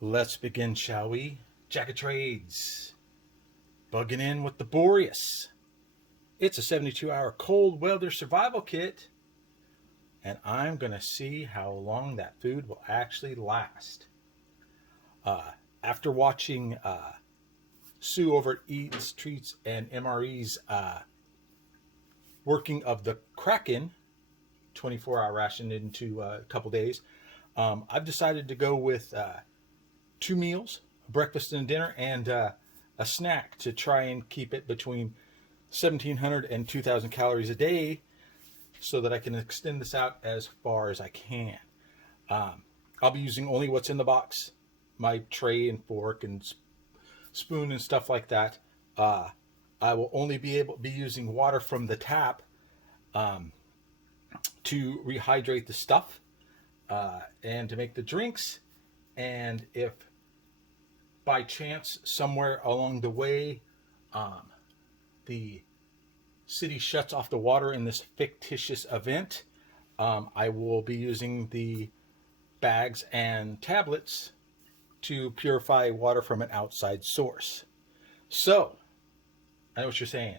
Let's begin, shall we? Jack of Trades, bugging in with the Boreas. It's a 72-hour cold weather survival kit, and I'm going to see how long that food will actually last. After watching Sue over at Eats, Treats, and MRE's working of the Kraken 24-hour ration into a couple days, I've decided to go with 2 meals, a breakfast and a dinner, and a snack to try and keep it between 1,700 and 2,000 calories a day so that I can extend this out as far as I can. I'll be using only what's in the box, my tray and fork and spoon and stuff like that. I will only be using water from the tap to rehydrate the stuff and to make the drinks. And if by chance somewhere along the way the city shuts off the water in this fictitious event, I will be using the bags and tablets to purify water from an outside source. So, I know what you're saying.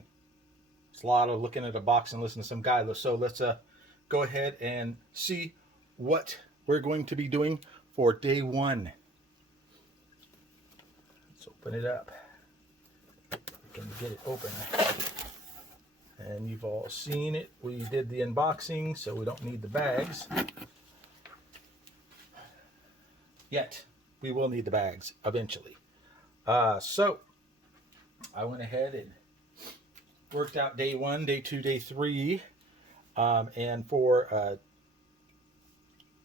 It's a lot of looking at a box and listening to some guy. So let's go ahead and see what we're going to be doing for day 1. Let's open it up. We can get it open. And you've all seen it. We did the unboxing, so we don't need the bags yet. We will need the bags eventually. So I went ahead and worked out day 1, day 2, day 3. And for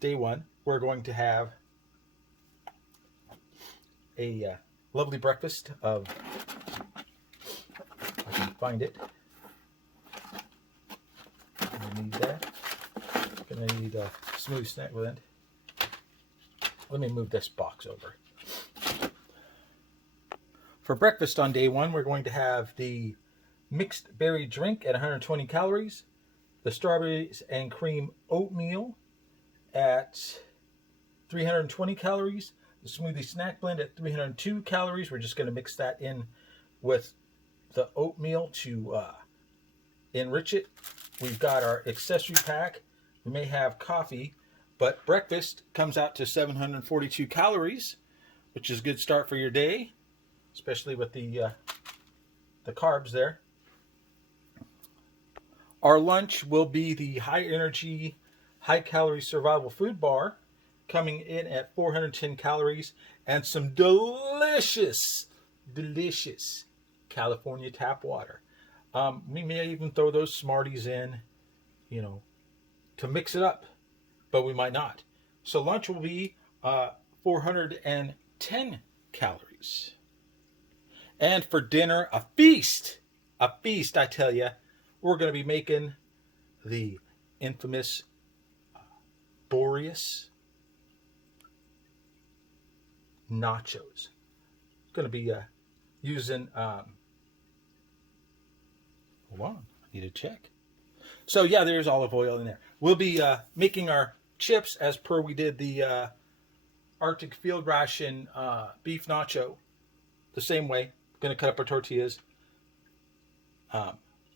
day 1, we're going to have a lovely breakfast of, if I can find it. I need that. Gonna need a smooth snack blend. Let me move this box over. For breakfast on day 1, we're going to have the mixed berry drink at 120 calories, the strawberries and cream oatmeal at 320 calories, the smoothie snack blend at 302 calories. We're just going to mix that in with the oatmeal to enrich it. We've got our accessory pack. We may have coffee, but breakfast comes out to 742 calories, which is a good start for your day, especially with the carbs there. Our lunch will be the high energy, high calorie survival food bar, coming in at 410 calories, and some delicious California tap water. We may even throw those Smarties in, to mix it up, but we might not. So lunch will be 410 calories. And for dinner, a feast, I tell you. We're going to be making the infamous Boreas nachos. Going to be using, hold on, I need to check. So yeah, there's olive oil in there. We'll be making our chips as per we did the Arctic Field Ration beef nacho the same way. Going to cut up our tortillas.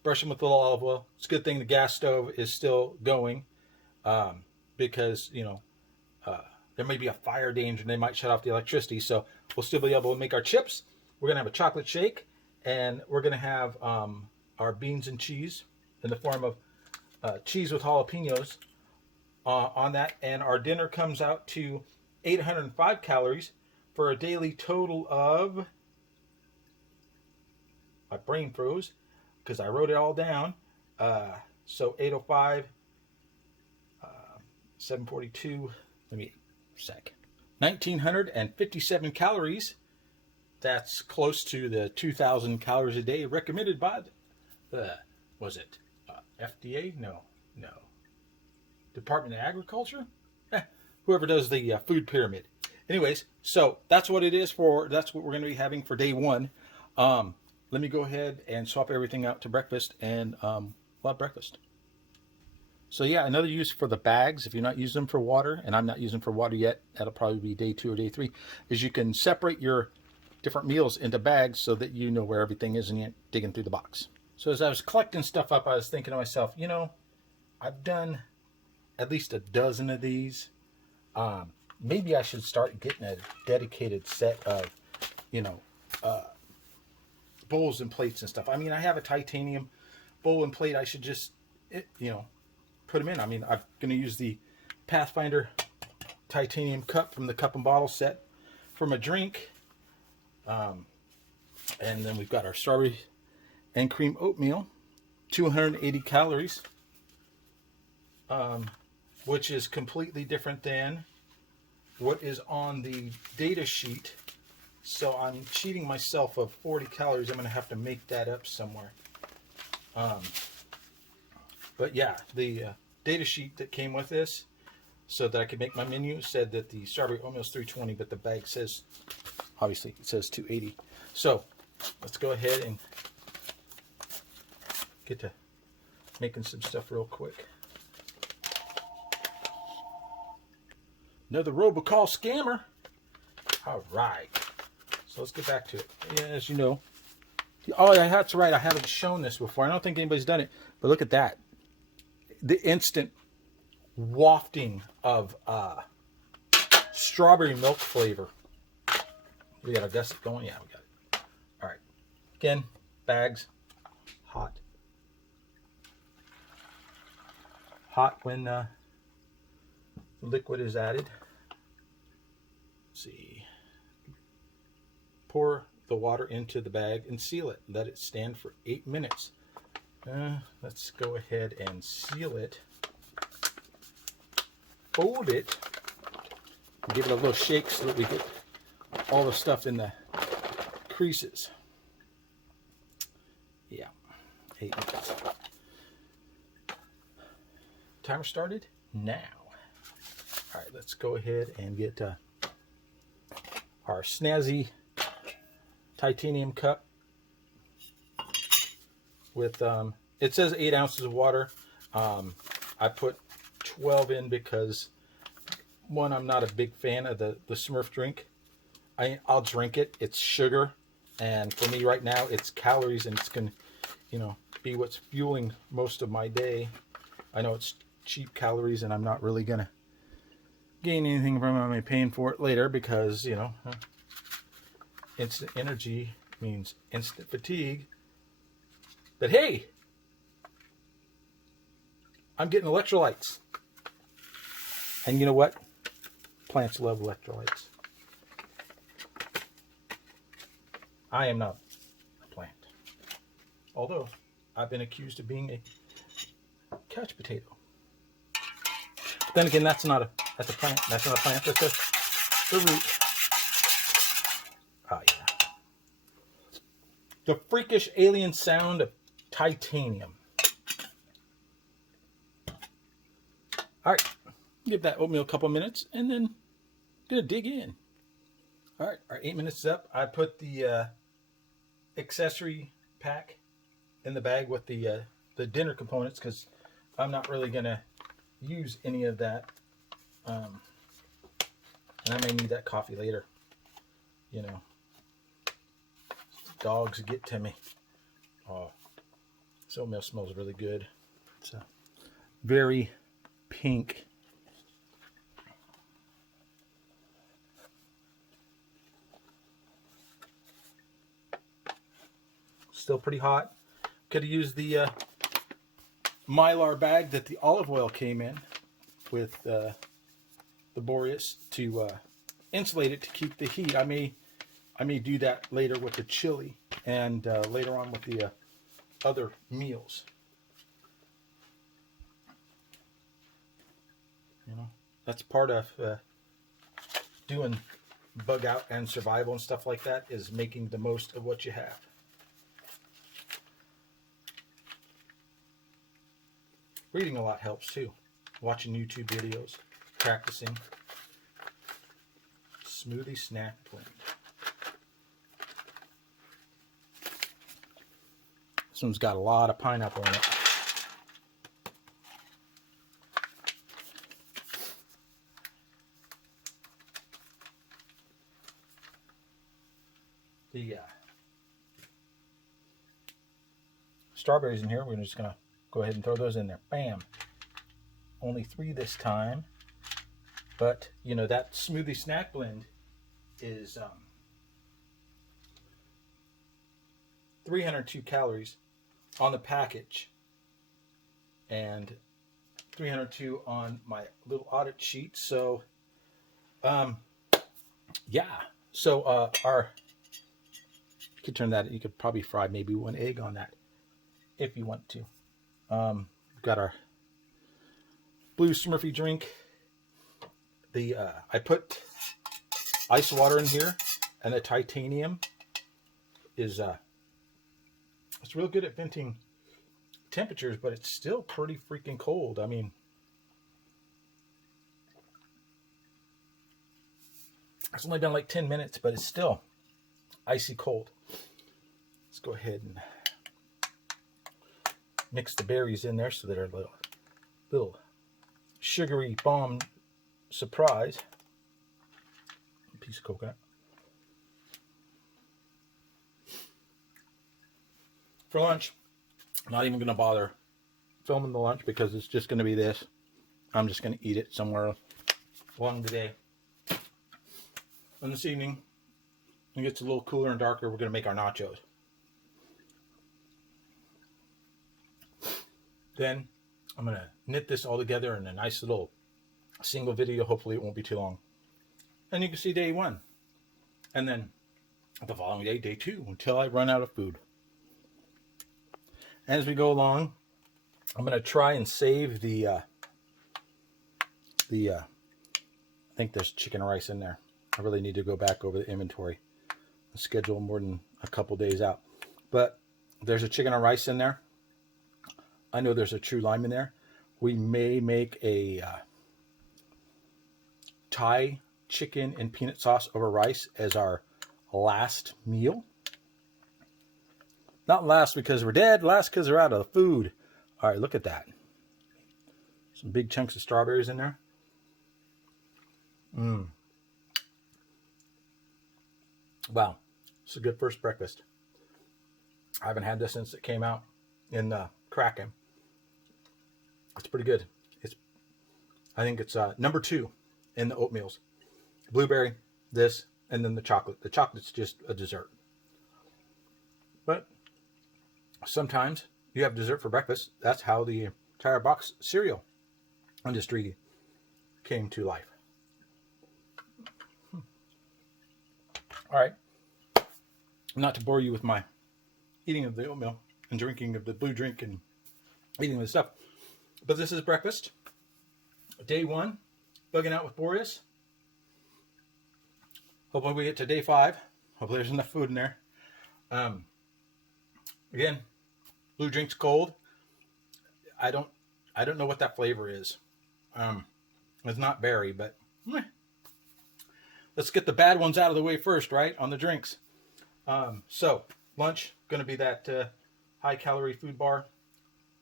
Brush them with a little olive oil. It's a good thing the gas stove is still going because, there may be a fire danger and they might shut off the electricity. So we'll still be able to make our chips. We're going to have a chocolate shake, and we're going to have our beans and cheese in the form of cheese with jalapenos on that. And our dinner comes out to 805 calories for a daily total of, my brain froze because I wrote it all down. So 805, 742, let me sec. 1,957 calories. That's close to the 2,000 calories a day recommended by the was it FDA? No. Department of Agriculture? Whoever does the food pyramid. Anyways, so that's what it is that's what we're going to be having for day 1. Let me go ahead and swap everything out to breakfast, and we'll have breakfast. So yeah, another use for the bags, if you're not using them for water, and I'm not using them for water yet, that'll probably be day 2 or day 3, is you can separate your different meals into bags so that you know where everything is and you ain't digging through the box. So as I was collecting stuff up, I was thinking to myself, you know, I've done at least a dozen of these. Maybe I should start getting a dedicated set of, you know, bowls and plates and stuff. I mean, I have a titanium bowl and plate. I should just, you know, put them in. I mean, I'm going to use the Pathfinder titanium cup from the cup and bottle set for my drink. And then we've got our strawberry and cream oatmeal, 280 calories, which is completely different than what is on the data sheet. So I'm cheating myself of 40 calories. I'm going to have to make that up somewhere. But yeah, the data sheet that came with this, so that I could make my menu, said that the strawberry oatmeal is 320, but the bag says, obviously, it says 280. So let's go ahead and get to making some stuff real quick. Another robocall scammer. All right. So let's get back to it. Yeah, as you know. Oh, yeah, that's right. I haven't shown this before. I don't think anybody's done it. But look at that. The instant wafting of strawberry milk flavor. We got our gusset going. Yeah, we got it. All right. Again, bags. Hot. Hot when the liquid is added. Let's see. Pour the water into the bag and seal it. Let it stand for 8 minutes. Let's go ahead and seal it. Fold it. Give it a little shake so that we get all the stuff in the creases. Yeah, 8 minutes. Timer started now. All right, let's go ahead and get our snazzy titanium cup with, it says 8 ounces of water. I put 12 in because, one, I'm not a big fan of the Smurf drink. I'll drink it. It's sugar. And for me right now, it's calories, and it's going to, you know, be what's fueling most of my day. I know it's cheap calories, and I'm not really going to gain anything from it. I'm paying for it later because, you know, instant energy means instant fatigue. But hey, I'm getting electrolytes. And you know what? Plants love electrolytes. I am not a plant. Although I've been accused of being a couch potato. But then again, that's not a plant. That's not a plant. That's the root. Oh yeah. The freakish alien sound of titanium. All right, give that oatmeal a couple minutes, and then gonna dig in. All right, our 8 minutes is up. I put the accessory pack in the bag with the dinner components because I'm not really gonna use any of that, and I may need that coffee later. You know, dogs get to me. Oh, this oatmeal smells really good. It's a very pink. Still pretty hot. Could have used the Mylar bag that the olive oil came in with the Boreas to insulate it to keep the heat. I may do that later with the chili and later on with the other meals. You know, that's part of doing bug out and survival and stuff like that, is making the most of what you have. Reading a lot helps too. Watching YouTube videos, practicing. Smoothie snack blend. This one's got a lot of pineapple in it. the strawberries in here. We're just going to go ahead and throw those in there. Bam. Only 3 this time. But, you know, that smoothie snack blend is 302 calories on the package and 302 on my little audit sheet. So, yeah. So, you could turn that, you could probably fry maybe 1 egg on that if you want to. We've got our blue Smurfy drink. I put ice water in here, and the titanium is it's real good at venting temperatures, but it's still pretty freaking cold. I mean, it's only been like 10 minutes, but it's still icy cold. Let's go ahead and mix the berries in there so that they're a little sugary bomb surprise. A piece of coconut. For lunch, I'm not even going to bother filming the lunch because it's just going to be this. I'm just going to eat it somewhere along the day. And this evening, when it gets a little cooler and darker, we're going to make our nachos. Then I'm going to knit this all together in a nice little single video. Hopefully it won't be too long. And you can see day 1. And then the following day, day 2, until I run out of food. As we go along, I'm going to try and save I think there's chicken and rice in there. I really need to go back over the inventory and schedule more than a couple days out. But there's a chicken and rice in there. I know there's a true lime in there. We may make a Thai chicken and peanut sauce over rice as our last meal. Not last because we're dead, last because we're out of food. All right, look at that. Some big chunks of strawberries in there. Wow, it's a good first breakfast. I haven't had this since it came out in Kraken. It's pretty good. I think it's number 2 in the oatmeals. Blueberry, this, and then the chocolate. The chocolate's just a dessert. But sometimes you have dessert for breakfast. That's how the entire box cereal industry came to life. All right. Not to bore you with my eating of the oatmeal and drinking of the blue drink and eating the stuff. But this is breakfast. Day 1, bugging out with Boreas. Hopefully we get to day 5. Hopefully there's enough food in there. Again, blue drink's cold. I don't know what that flavor is. It's not berry, but let's get the bad ones out of the way first, right? On the drinks. So lunch gonna be that high calorie food bar.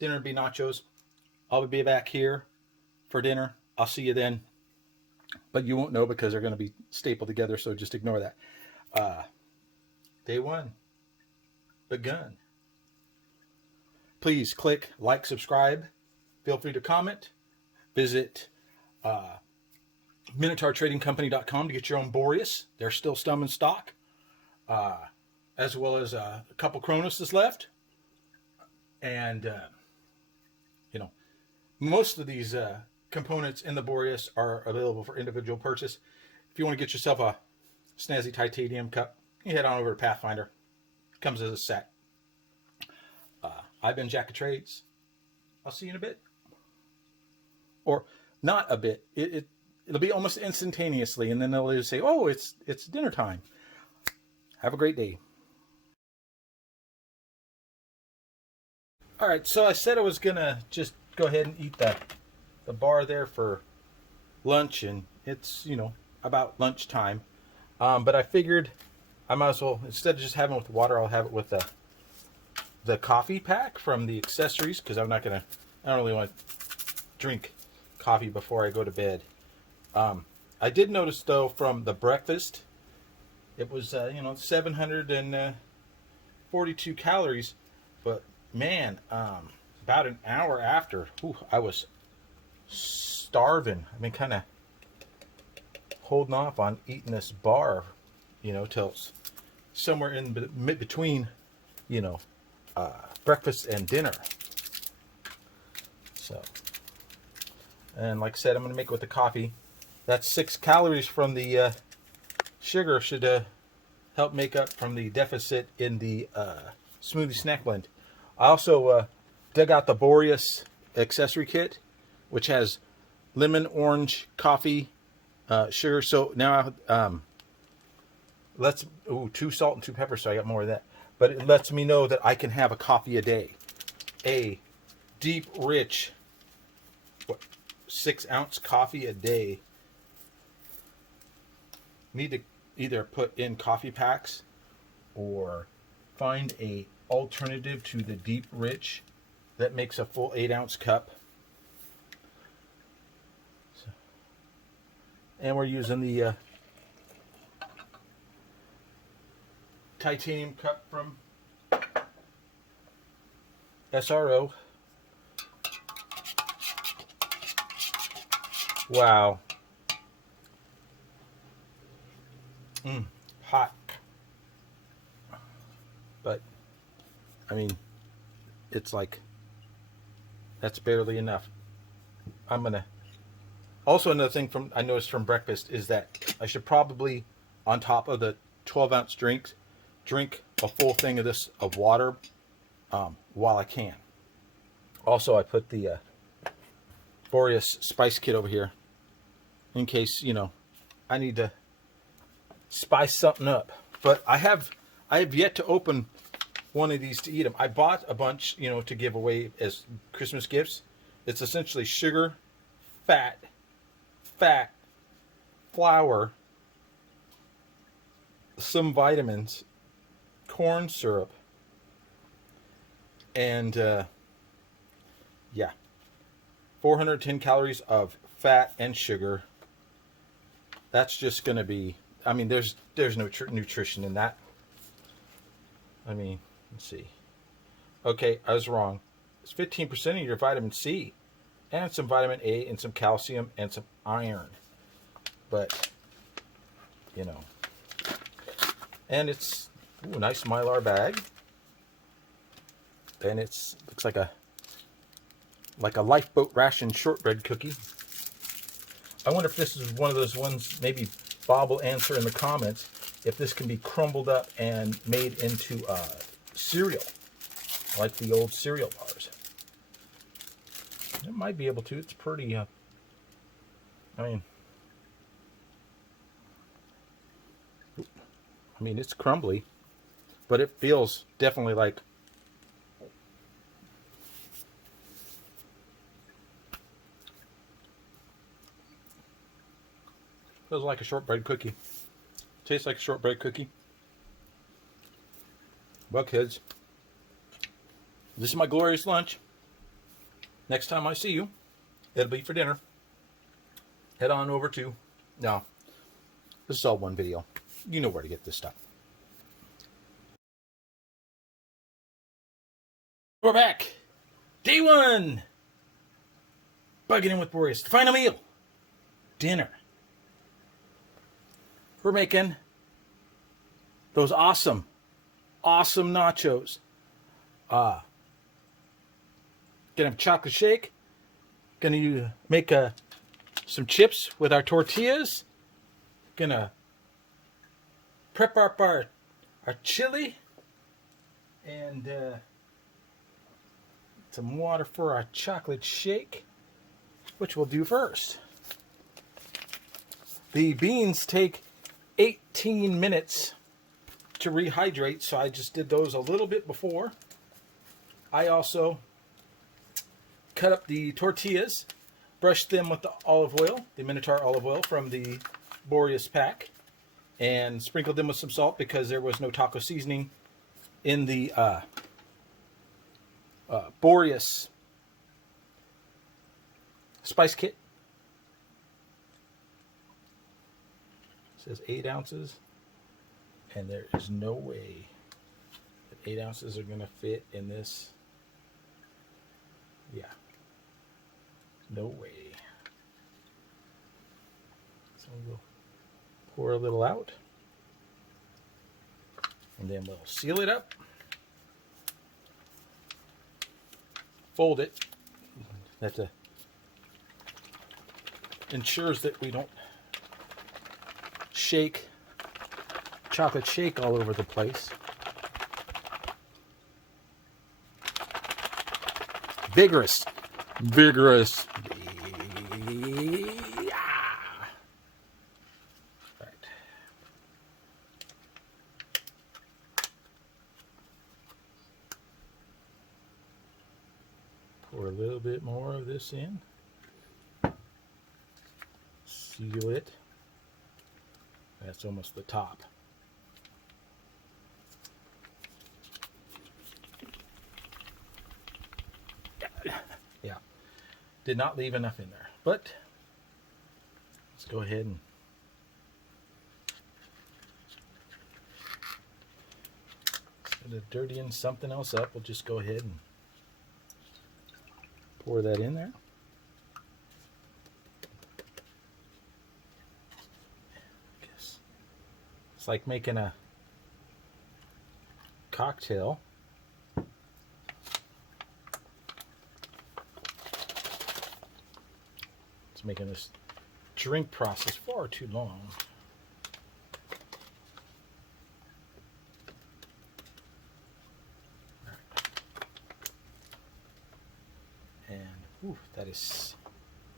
Dinner be nachos. I'll be back here for dinner. I'll see you then. But you won't know because they're going to be stapled together, so just ignore that. Day 1 begun. Please click like, subscribe. Feel free to comment. Visit MinotaurTradingCompany.com to get your own Boreas. They're still in stock. As well as a couple Cronoses left. And, most of these components in the Boreas are available for individual purchase. If you want to get yourself a snazzy titanium cup, you head on over to Pathfinder. Comes as a set. I've been Jack of Trades. I'll see you in a bit. Or not a bit. It'll be almost instantaneously, and then they'll just say, "Oh, it's dinner time." Have a great day. All right, so I said I was gonna just go ahead and eat the bar there for lunch, and it's about lunchtime. But I figured I might as well, instead of just having it with water, I'll have it with the coffee pack from the accessories, because I don't really want to drink coffee before I go to bed. I did notice though from the breakfast It was 742 calories, but man, about an hour after, I was starving. I've been kind of holding off on eating this bar, till somewhere in between, you know, breakfast and dinner. So, and like I said, I'm going to make it with the coffee. That's 6 calories from the sugar should help make up from the deficit in the smoothie snack blend. I also dug out the Boreas accessory kit, which has lemon, orange, coffee, sugar. So now let's 2 salt and 2 pepper, so I got more of that. But it lets me know that I can have a coffee a day, a deep, rich 6-ounce coffee a day. Need to either put in coffee packs or find a alternative to the deep, rich that makes a full 8-ounce cup. So, and we're using the titanium cup from SRO. Wow. Hot. But, I mean, it's like, that's barely enough. I'm going to, also another thing I noticed from breakfast is that I should probably, on top of the 12-ounce drinks, drink a full thing of water while I can. Also, I put the Boreas spice kit over here in case, I need to spice something up. But I have yet to open one of these to eat them. I bought a bunch, to give away as Christmas gifts. It's essentially sugar, fat, flour, some vitamins, corn syrup, and 410 calories of fat and sugar. That's just going to be, I mean, there's no nutrition in that. I mean, let's see. Okay, I was wrong. It's 15% of your vitamin C, and some vitamin A, and some calcium, and some iron. But, and it's a nice Mylar bag. And it's looks like a lifeboat ration shortbread cookie. I wonder if this is one of those ones, maybe Bob will answer in the comments, if this can be crumbled up and made into cereal, like the old cereal bars. It might be able to. It's pretty, it's crumbly, but it feels definitely like a shortbread cookie. Tastes like a shortbread cookie. Well, kids, this is my glorious lunch. Next time I see you, it'll be for dinner. Head on over to, no, this is all one video. You know where to get this stuff. We're back. Day 1. Bugging in with Boreas. The final meal. Dinner. We're making those awesome nachos. Gonna have chocolate shake. Gonna make some chips with our tortillas. Gonna prep up our chili and some water for our chocolate shake, which we'll do first. The beans take 18 minutes to rehydrate, so I just did those a little bit before. I also cut up the tortillas, brushed them with the olive oil, the Minotaur olive oil from the Boreas pack, and sprinkled them with some salt because there was no taco seasoning in the Boreas spice kit. It says 8 ounces. And there is no way that 8 ounces are going to fit in this. Yeah. No way. So we'll pour a little out. And then we'll seal it up. Fold it. That ensures that we don't shake, chocolate shake all over the place. Vigorous. Vigorous. Yeah. Right. Pour a little bit more of this in. Seal it. That's almost the top. Yeah. Did not leave enough in there. But let's go ahead and instead of dirtying something else up, we'll just go ahead and pour that in there. It's like making a cocktail. It's making this drink process far too long. And ooh, that is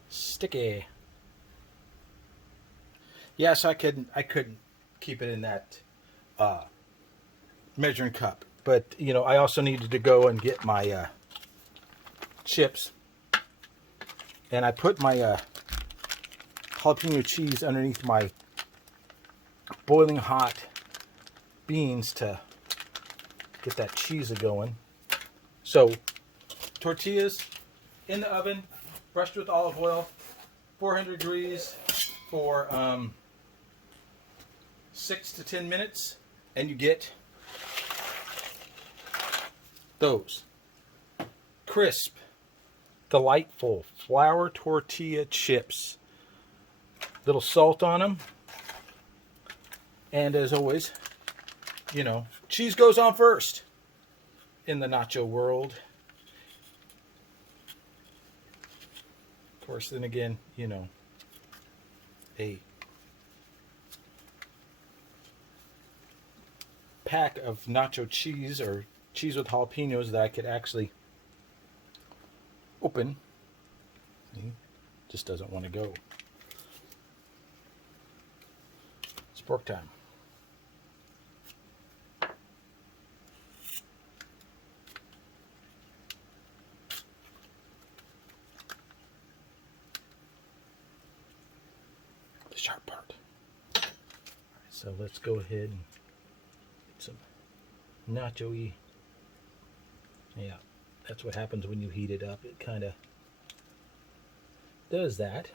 sticky. Yes, I couldn't keep it in that measuring cup, but you know, I also needed to go and get my chips, and I put my jalapeno cheese underneath my boiling hot beans to get that cheese going. So tortillas in the oven, brushed with olive oil, 400 degrees for 6 to 10 minutes, and you get those crisp, delightful flour tortilla chips. Little salt on them, and as always, you know, cheese goes on first in the nacho world. Of course, then again, you know, a pack of nacho cheese or cheese with jalapenos that I could actually open, just doesn't want to go. It's pork time. The sharp part. All right, so let's go ahead and some nacho-y. Yeah, that's what happens when you heat it up. It kind of does that.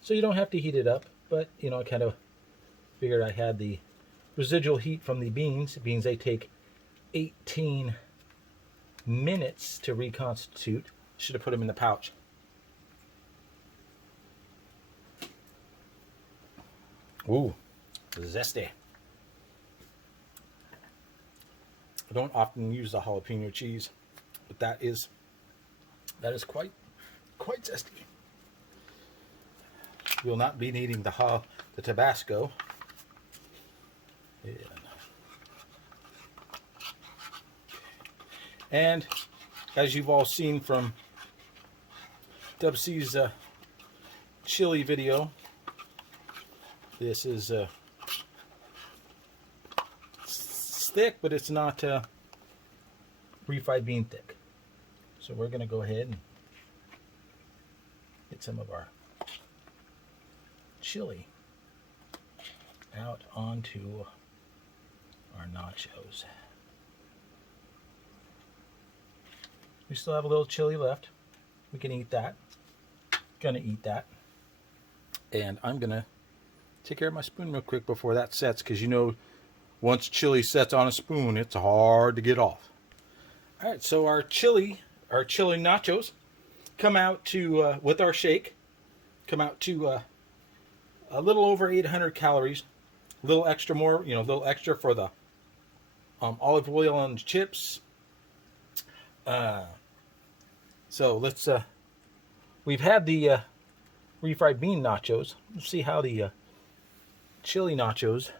So you don't have to heat it up, but you know, I kind of figured I had the residual heat from the beans. Beans, they take 18 minutes to reconstitute. Should have put them in the pouch. Ooh, zesty. I don't often use the jalapeno cheese, but that is quite zesty. You'll not be needing the Tabasco. And as you've all seen from Dubsy's chili video, this is thick, but it's not refried bean thick. So we're going to go ahead and get some of our chili out onto our nachos. We still have a little chili left. We can eat that. Gonna eat that. And I'm gonna take care of my spoon real quick before that sets, because you know once chili sets on a spoon, it's hard to get off. All right, so our chili nachos come out to, with our shake, come out to a little over 800 calories. A little extra more, a little extra for the olive oil on the chips. So let's, we've had the refried bean nachos. Let's see how the chili nachos.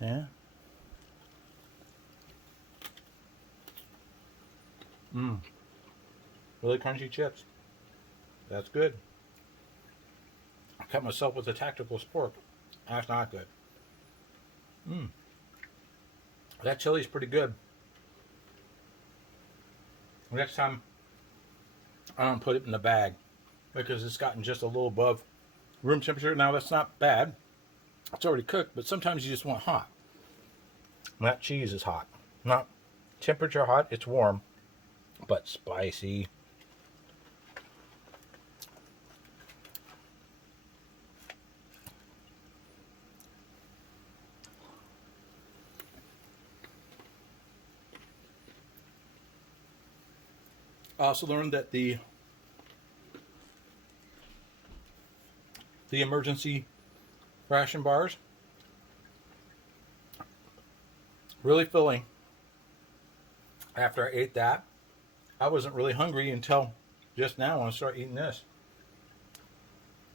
Yeah. Really crunchy chips. That's good. I cut myself with a tactical spork. That's not good. That chili's pretty good. Next time, I don't put it in the bag because it's gotten just a little above room temperature. Now that's not bad. It's already cooked, but sometimes you just want hot. And that cheese is hot. Not temperature hot, it's warm, but spicy. I also learned that the emergency ration bars really filling. After I ate that, I wasn't really hungry until just now when I started eating this.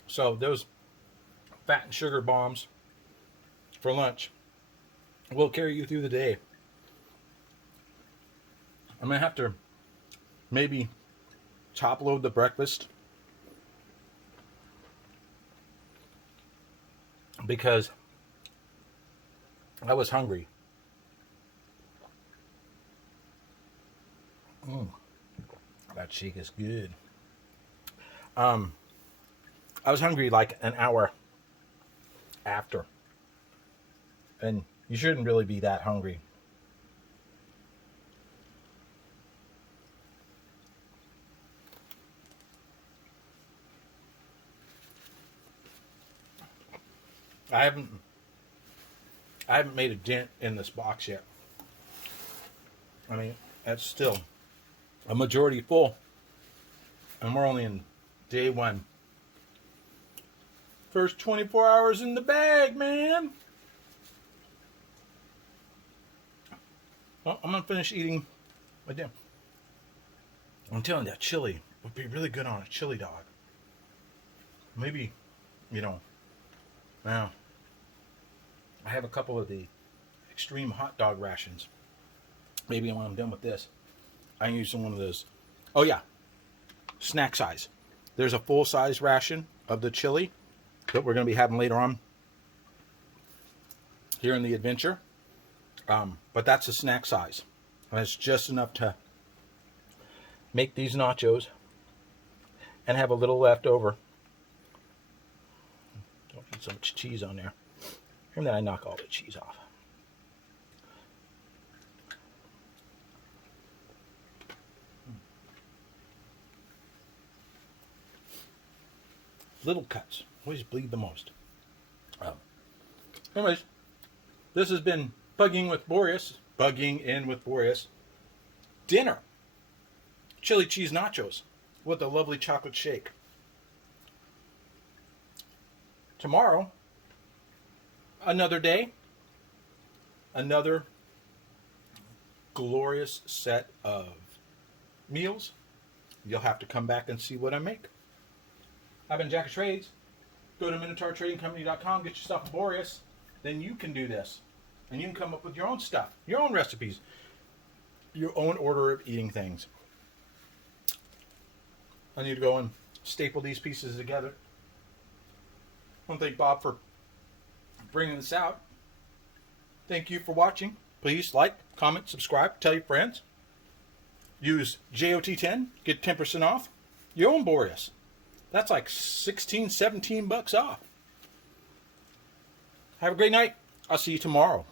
So those fat and sugar bombs for lunch will carry you through the day. I'm gonna have to maybe top load the breakfast because I was hungry. That shake is good. I was hungry like an hour after, and you shouldn't really be that hungry. I haven't made a dent in this box yet. I mean, that's still a majority full, and we're only in day one. First 24 hours in the bag, man. Well, I'm gonna finish eating my damn. I'm telling you, that chili would be really good on a chili dog. Maybe, now I have a couple of the extreme hot dog rations. Maybe when I'm done with this, I can use one of those. Oh yeah, snack size. There's a full size ration of the chili that we're going to be having later on here in the adventure. But that's a snack size. And it's just enough to make these nachos and have a little left over. Don't need so much cheese on there. And then I knock all the cheese off. Little cuts always bleed the most. Anyways, this has been Bugging in with Boreas. Dinner. Chili cheese nachos with a lovely chocolate shake. Tomorrow, another day, another glorious set of meals. You'll have to come back and see what I make. I've been Jack of Trades. Go to MinotaurTradingCompany.com, get yourself a Boreas. Then you can do this. And you can come up with your own stuff, your own recipes, your own order of eating things. I need to go and staple these pieces together. I want to thank Bob for bringing this out. Thank you for watching. Please like, comment, subscribe, tell your friends. Use JOT10, get 10% off your own Boreas. That's like 16, 17 bucks off. Have a great night. I'll see you tomorrow.